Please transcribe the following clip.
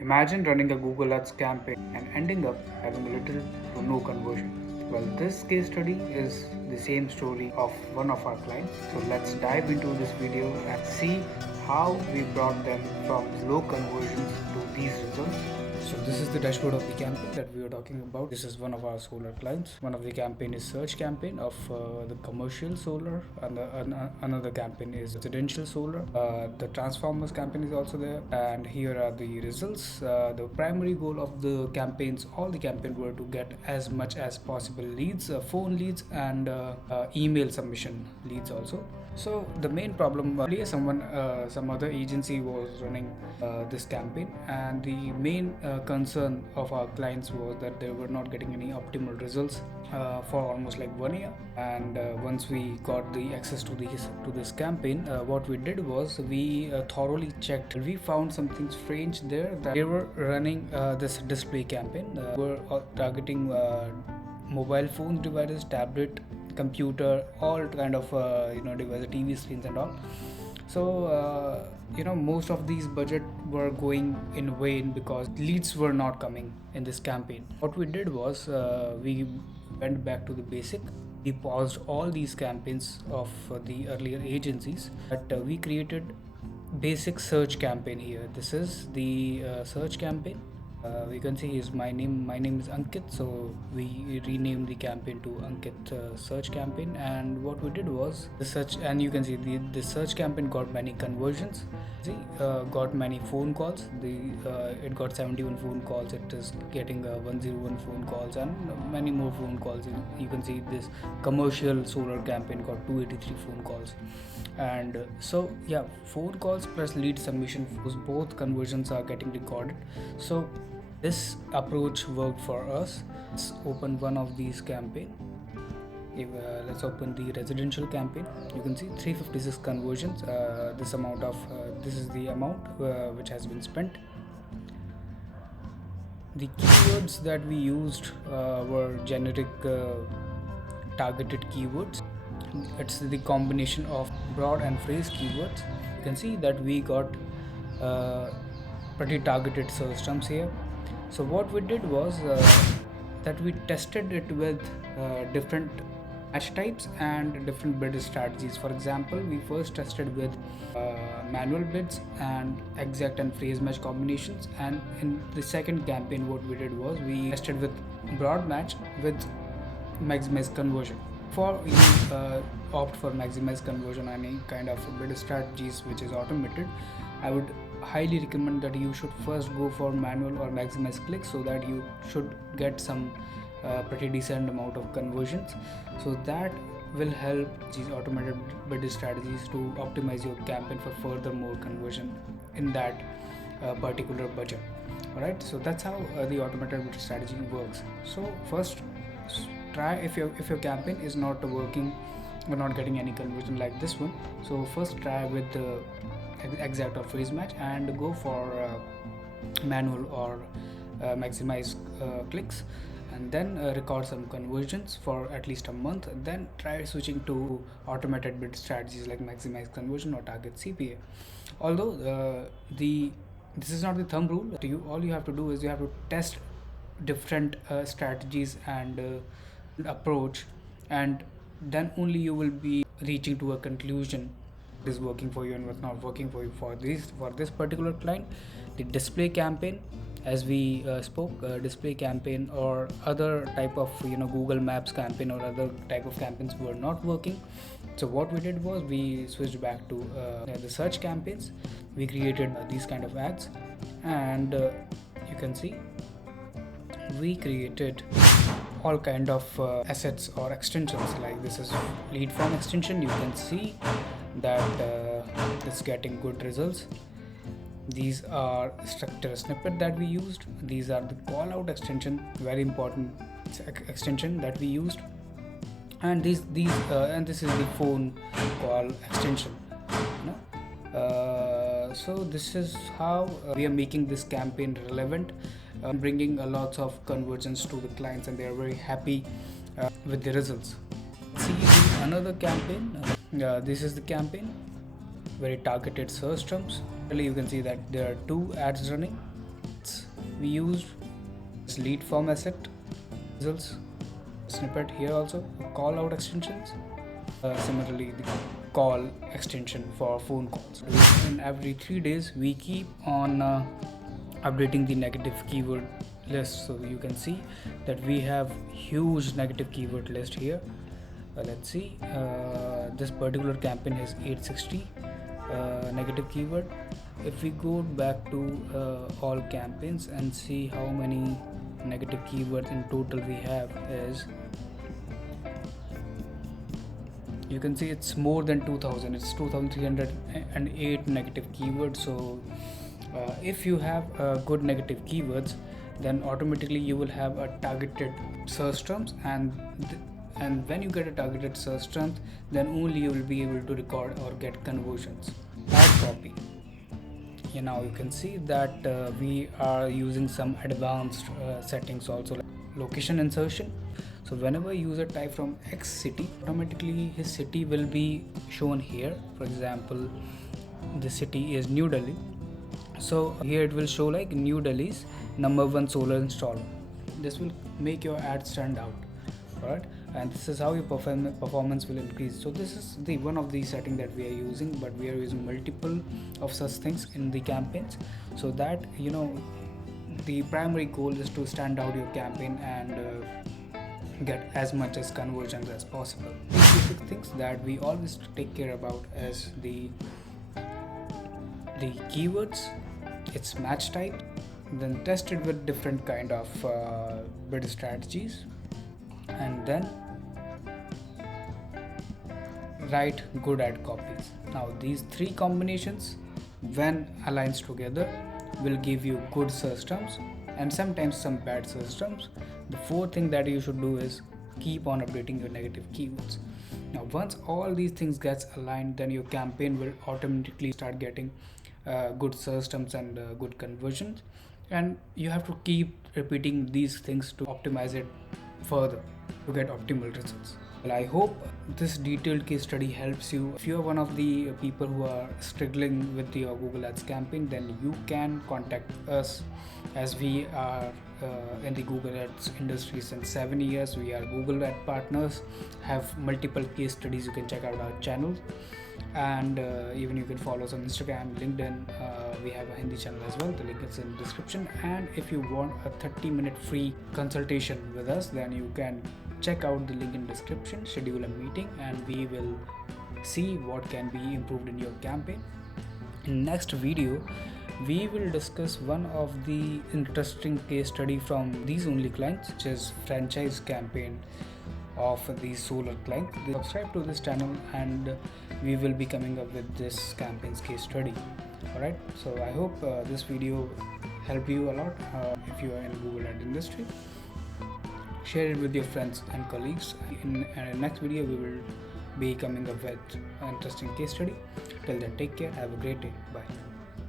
Imagine running a Google Ads campaign and ending up having little to no conversion. Well, this case study is the same story of one of our clients. So let's dive into this video and see how we brought them from low conversions to these results. So this is the dashboard of the campaign that we were talking about. This is one of our solar clients. One of the campaign is search campaign of the commercial solar, and another campaign is residential solar. The transformers campaign is also there, and here are the results. The primary goal of the campaigns, all the campaigns were to get as much as possible leads, phone leads and email submission leads also. So the main problem, some other agency was running this campaign, and the main concern of our clients was that they were not getting any optimal results for almost like 1 year. And once we got the access to this campaign, what we did was we thoroughly checked. We found something strange there, that they were running this display campaign. Were targeting mobile phone devices, tablet, computer, all kind of devices, TV screens and all. So most of these budget were going in vain because leads were not coming in this campaign. What we did was we went back to the basic. We paused all these campaigns of the earlier agencies, but we created basic search campaign here. This is the search campaign. You can see is my name is Ankit, so we renamed the campaign to Ankit search campaign. And what we did was the search, and you can see the search campaign got many conversions. See, got many phone calls. It got 71 phone calls. It is getting 101 phone calls and many more phone calls. You can see this commercial solar campaign got 283 phone calls. And so yeah, phone calls plus lead submission, both conversions are getting recorded. So this approach worked for us. Let's open one of these campaign. Let's open the residential campaign. You can see 356 conversions. This is the amount which has been spent. The keywords that we used were generic targeted keywords. It's the combination of broad and phrase keywords. You can see that we got pretty targeted search terms here. So what we did was that we tested it with different match types and different bid strategies. For example, we first tested with manual bids and exact and phrase match combinations, and in the second campaign what we did was we tested with broad match with maximized conversion. For you opt for maximize conversion, any kind of bid strategies which is automated, I would highly recommend that you should first go for manual or maximize clicks, so that you should get some pretty decent amount of conversions. So that will help these automated bid strategies to optimize your campaign for further more conversion in that particular budget. Alright, so that's how the automated bid strategy works. So first try, if your campaign is not working or not getting any conversion like this one, so first try with the exact or phrase match and go for manual or maximize clicks, and then record some conversions for at least a month. Then try switching to automated bid strategies like maximize conversion or target CPA. Although this is not the thumb rule to you, all you have to do is you have to test different strategies and approach, and then only you will be reaching to a conclusion what is working for you and what's not working for you. For this particular client, the display campaign, as we spoke, display campaign or other type of Google Maps campaign or other type of campaigns were not working. So what we did was we switched back to the search campaigns. We created these kind of ads, and you can see we created all kind of assets or extensions. Like this is lead form extension. You can see that it's getting good results. These are structure snippet that we used. These are the call out extension, very important extension that we used. And this is the phone call extension. So this is how we are making this campaign relevant, bringing lots of conversions to the clients, and they are very happy with the results. See another campaign. This is the campaign, very targeted search terms. You can see that there are 2 ads running. It's we used this lead form asset, results, snippet here also, call out extensions, similarly the call extension for phone calls. And every 3 days we keep on updating the negative keyword list. So you can see that we have huge negative keyword list here. Let's see, this particular campaign has 860 negative keyword. If we go back to all campaigns and see how many negative keywords in total we have, is you can see it's more than 2000. It's 2308 negative keywords. So if you have good negative keywords, then automatically you will have a targeted search terms, and when you get a targeted search terms, then only you will be able to record or get conversions. Ad copy. Now you can see that we are using some advanced settings also, like location insertion. So whenever user type from X city, automatically his city will be shown here. For example, the city is New Delhi, so here it will show like New Delhi's #1 solar installer. This will make your ad stand out. Alright, and this is how your performance will increase. So this is the one of the setting that we are using, but we are using multiple of such things in the campaigns, so that the primary goal is to stand out your campaign and get as much as conversions as possible. These basic things that we always take care about as the keywords, its match type, then test it with different kind of bid strategies, and then write good ad copies. Now these three combinations, when aligns together, will give you good search terms and sometimes some bad search terms. The fourth thing that you should do is keep on updating your negative keywords. Now once all these things gets aligned, then your campaign will automatically start getting good search terms and good conversions, and you have to keep repeating these things to optimize it further to get optimal results. Well, I hope this detailed case study helps you. If you are one of the people who are struggling with your Google Ads campaign, then you can contact us, as we are in the Google Ads industry since 7 years. We are Google Ad partners, have multiple case studies. You can check out our channels, and even you can follow us on Instagram, LinkedIn. We have a Hindi channel as well. The link is in the description. And if you want a 30-minute free consultation with us, then you can check out the link in description, schedule a meeting, and we will see what can be improved in your campaign. In next video, we will discuss one of the interesting case study from these only clients, which is franchise campaign of the solar client. Subscribe to this channel and we will be coming up with this campaign's case study. Alright, so I hope this video help you a lot if you are in Google Ad industry. Share it with your friends and colleagues. In the next video, we will be coming up with an interesting case study. Till then, take care. Have a great day. Bye.